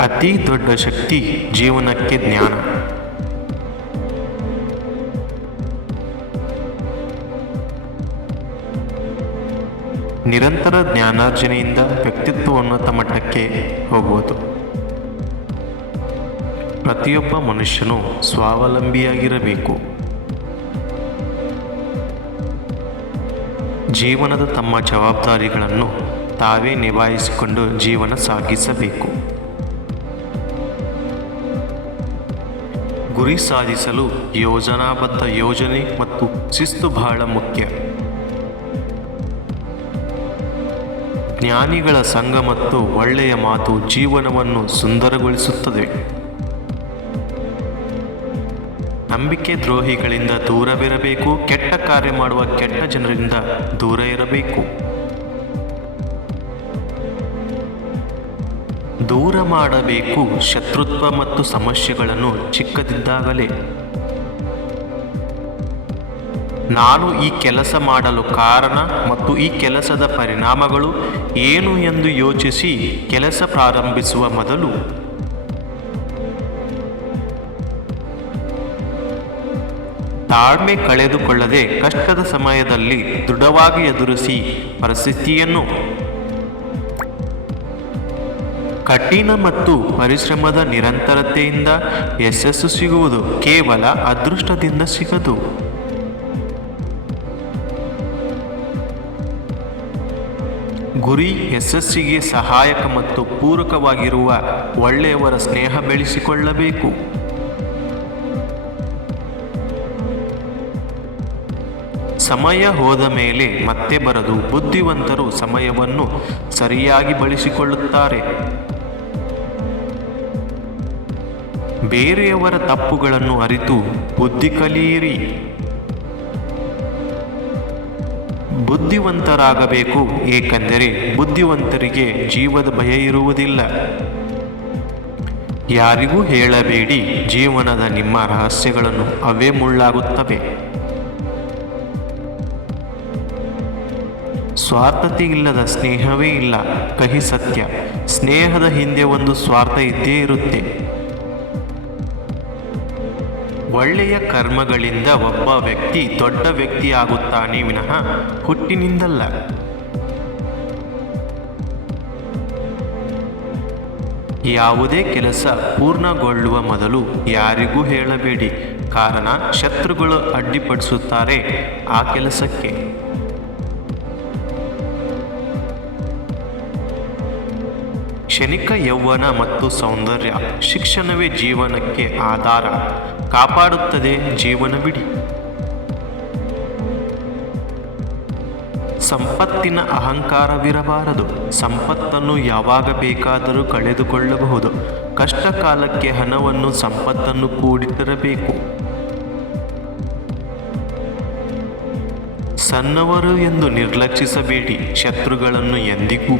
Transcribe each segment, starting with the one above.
ಅತಿ ದೊಡ್ಡ ಶಕ್ತಿ ಜೀವನಕ್ಕೆ ಜ್ಞಾನ. ನಿರಂತರ ಜ್ಞಾನಾರ್ಜನೆಯಿಂದ ವ್ಯಕ್ತಿತ್ವ ಉನ್ನತ ಮಟ್ಟಕ್ಕೆ ಹೋಗುವುದು. ಪ್ರತಿಯೊಬ್ಬ ಮನುಷ್ಯನು ಸ್ವಾವಲಂಬಿಯಾಗಿರಬೇಕು. ಜೀವನದ ತಮ್ಮ ಜವಾಬ್ದಾರಿಗಳನ್ನು ತಾವೇ ನಿಭಾಯಿಸಿಕೊಂಡು ಜೀವನ ಸಾಗಿಸಬೇಕು. ಗುರಿ ಸಾಧಿಸಲು ಯೋಜನಾಬದ್ಧ ಯೋಜನೆ ಮತ್ತು ಶಿಸ್ತು ಬಹಳ ಮುಖ್ಯ. ಜ್ಞಾನಿಗಳ ಸಂಘ ಮತ್ತು ಒಳ್ಳೆಯ ಮಾತು ಜೀವನವನ್ನು ಸುಂದರಗೊಳಿಸುತ್ತದೆ. ನಂಬಿಕೆ ದ್ರೋಹಿಗಳಿಂದ ದೂರವಿರಬೇಕು. ಕೆಟ್ಟ ಕಾರ್ಯ ಮಾಡುವ ಕೆಟ್ಟ ಜನರಿಂದ ದೂರ ಇರಬೇಕು. ದೂರ ಮಾಡಬೇಕು ಶತ್ರುತ್ವ ಮತ್ತು ಸಮಸ್ಯೆಗಳನ್ನು ಚಿಕ್ಕದಿದ್ದಾಗಲೇ. ನಾನು ಈ ಕೆಲಸ ಮಾಡಲು ಕಾರಣ ಮತ್ತು ಈ ಕೆಲಸದ ಪರಿಣಾಮಗಳು ಏನು ಎಂದು ಯೋಚಿಸಿ ಕೆಲಸ ಪ್ರಾರಂಭಿಸುವ ಮೊದಲು ತಾಳ್ಮೆ ಕಳೆದುಕೊಳ್ಳದೆ ಕಷ್ಟದ ಸಮಯದಲ್ಲಿ ದೃಢವಾಗಿ ಎದುರಿಸಿ ಪರಿಸ್ಥಿತಿಯನ್ನು. ಕಠಿಣ ಮತ್ತು ಪರಿಶ್ರಮದ ನಿರಂತರತೆಯಿಂದ ಯಶಸ್ಸು ಸಿಗುವುದು ಕೇವಲ ಅದೃಷ್ಟದಿಂದ ಸಿಗದು. ಗುರಿ ಯಶಸ್ಸಿಗೆ ಸಹಾಯಕ ಮತ್ತು ಪೂರಕವಾಗಿರುವ ಒಳ್ಳೆಯವರ ಸ್ನೇಹ ಬೆಳೆಸಿಕೊಳ್ಳಬೇಕು. ಸಮಯ ಹೋದ ಮೇಲೆ ಮತ್ತೆ ಬರದು. ಬುದ್ಧಿವಂತರು ಸಮಯವನ್ನು ಸರಿಯಾಗಿ ಬಳಸಿಕೊಳ್ಳುತ್ತಾರೆ. ಬೇರೆಯವರ ತಪ್ಪುಗಳನ್ನು ಅರಿತು ಬುದ್ಧಿ ಕಲಿಯಿರಿ. ಬುದ್ಧಿವಂತರಾಗಬೇಕು, ಏಕೆಂದರೆ ಬುದ್ಧಿವಂತರಿಗೆ ಜೀವದ ಭಯ ಇರುವುದಿಲ್ಲ. ಯಾರಿಗೂ ಹೇಳಬೇಡಿ. ಜೀವನದ ನಿಮ್ಮ ರಹಸ್ಯಗಳನ್ನು ಅವೇ ಮುಳ್ಳಾಗುತ್ತವೆ. ಸ್ವಾರ್ಥತೆ ಇಲ್ಲದ ಸ್ನೇಹವೇ ಇಲ್ಲ. ಕಹಿ ಸತ್ಯ. ಸ್ನೇಹದ ಹಿಂದೆ ಒಂದು ಸ್ವಾರ್ಥ ಇದ್ದೇ ಇರುತ್ತೆ. ಒಳ್ಳೆಯ ಕರ್ಮಗಳಿಂದ ಒಬ್ಬ ವ್ಯಕ್ತಿ ದೊಡ್ಡ ವ್ಯಕ್ತಿಯಾಗುತ್ತಾನೆ ವಿನಃ ಹುಟ್ಟಿನಿಂದಲ್ಲ. ಯಾವುದೇ ಕೆಲಸ ಪೂರ್ಣಗೊಳ್ಳುವ ಮೊದಲು ಯಾರಿಗೂ ಹೇಳಬೇಡಿ. ಕಾರಣ ಶತ್ರುಗಳು ಅಡ್ಡಿಪಡಿಸುತ್ತಾರೆ ಆ ಕೆಲಸಕ್ಕೆ. ಕ್ಷಣಿಕ ಯೌವನ ಮತ್ತು ಸೌಂದರ್ಯ. ಶಿಕ್ಷಣವೇ ಜೀವನಕ್ಕೆ ಆಧಾರ. ಕಾಪಾಡುತ್ತದೆ ಜೀವನವಿಡೀ. ಸಂಪತ್ತಿನ ಅಹಂಕಾರವಿರಬಾರದು. ಸಂಪತ್ತನ್ನು ಯಾವಾಗ ಬೇಕಾದರೂ ಕಳೆದುಕೊಳ್ಳಬಹುದು. ಕಷ್ಟ ಕಾಲಕ್ಕೆ ಹಣವನ್ನು ಸಂಪತ್ತನ್ನು ಕೂಡಿಟ್ಟಿರಬೇಕು. ಸಣ್ಣವರು ಎಂದು ನಿರ್ಲಕ್ಷಿಸಬೇಡಿ. ಶತ್ರುಗಳನ್ನು ಎಂದಿಗೂ.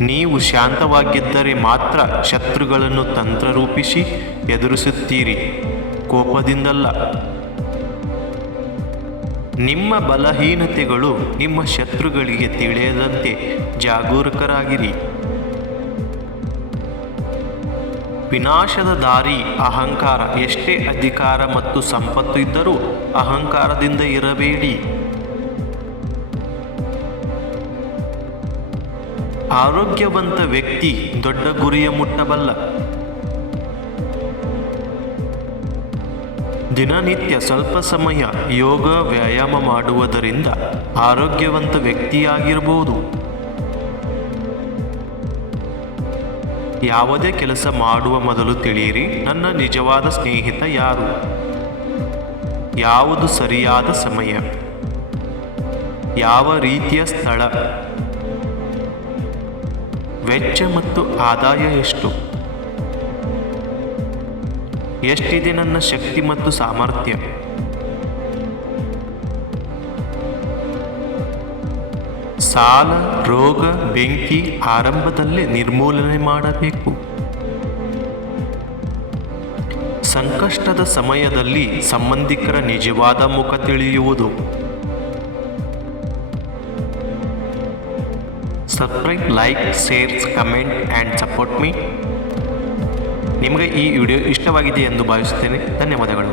ನೀವು ಶಾಂತವಾಗಿದ್ದರೆ ಮಾತ್ರ ಶತ್ರುಗಳನ್ನು ತಂತ್ರ ರೂಪಿಸಿ ಎದುರಿಸುತ್ತೀರಿ, ಕೋಪದಿಂದಲ್ಲ. ನಿಮ್ಮ ಬಲಹೀನತೆಗಳು ನಿಮ್ಮ ಶತ್ರುಗಳಿಗೆ ತಿಳಿಯದಂತೆ ಜಾಗರೂಕರಾಗಿರಿ. ವಿನಾಶದ ದಾರಿ ಅಹಂಕಾರ. ಎಷ್ಟೇ ಅಧಿಕಾರ ಮತ್ತು ಸಂಪತ್ತು ಇದ್ದರೂ ಅಹಂಕಾರದಿಂದ ಇರಬೇಡಿ. ಆರೋಗ್ಯವಂತ ವ್ಯಕ್ತಿ ದೊಡ್ಡ ಗುರಿಯ ಮುಟ್ಟಬಲ್ಲ. ದಿನನಿತ್ಯ ಸ್ವಲ್ಪ ಸಮಯ ಯೋಗ ವ್ಯಾಯಾಮ ಮಾಡುವುದರಿಂದ ಆರೋಗ್ಯವಂತ ವ್ಯಕ್ತಿಯಾಗಿರಬಹುದು. ಯಾವುದೇ ಕೆಲಸ ಮಾಡುವ ಮೊದಲು ತಿಳಿಯಿರಿ, ನನ್ನ ನಿಜವಾದ ಸ್ನೇಹಿತ ಯಾರು, ಯಾವುದು ಸರಿಯಾದ ಸಮಯ, ಯಾವ ರೀತಿಯ ಸ್ಥಳ, ವೆಚ್ಚ ಮತ್ತು ಆದಾಯ ಎಷ್ಟು, ಎಷ್ಟಿದೆ ನನ್ನ ಶಕ್ತಿ ಮತ್ತು ಸಾಮರ್ಥ್ಯ. ಸಾಲ, ರೋಗ, ಬೆಂಕಿ ಆರಂಭದಲ್ಲೇ ನಿರ್ಮೂಲನೆ ಮಾಡಬೇಕು. ಸಂಕಷ್ಟದ ಸಮಯದಲ್ಲಿ ಸಂಬಂಧಿಕರ ನಿಜವಾದ ಮುಖ ತಿಳಿಯುವುದು. Subscribe, like, share, comment and support me. ನಿಮಗೆ ಈ ವಿಡಿಯೋ ಇಷ್ಟವಾಗಿದೆ ಎಂದು ಭಾವಿಸುತ್ತೇನೆ. ಧನ್ಯವಾದಗಳು.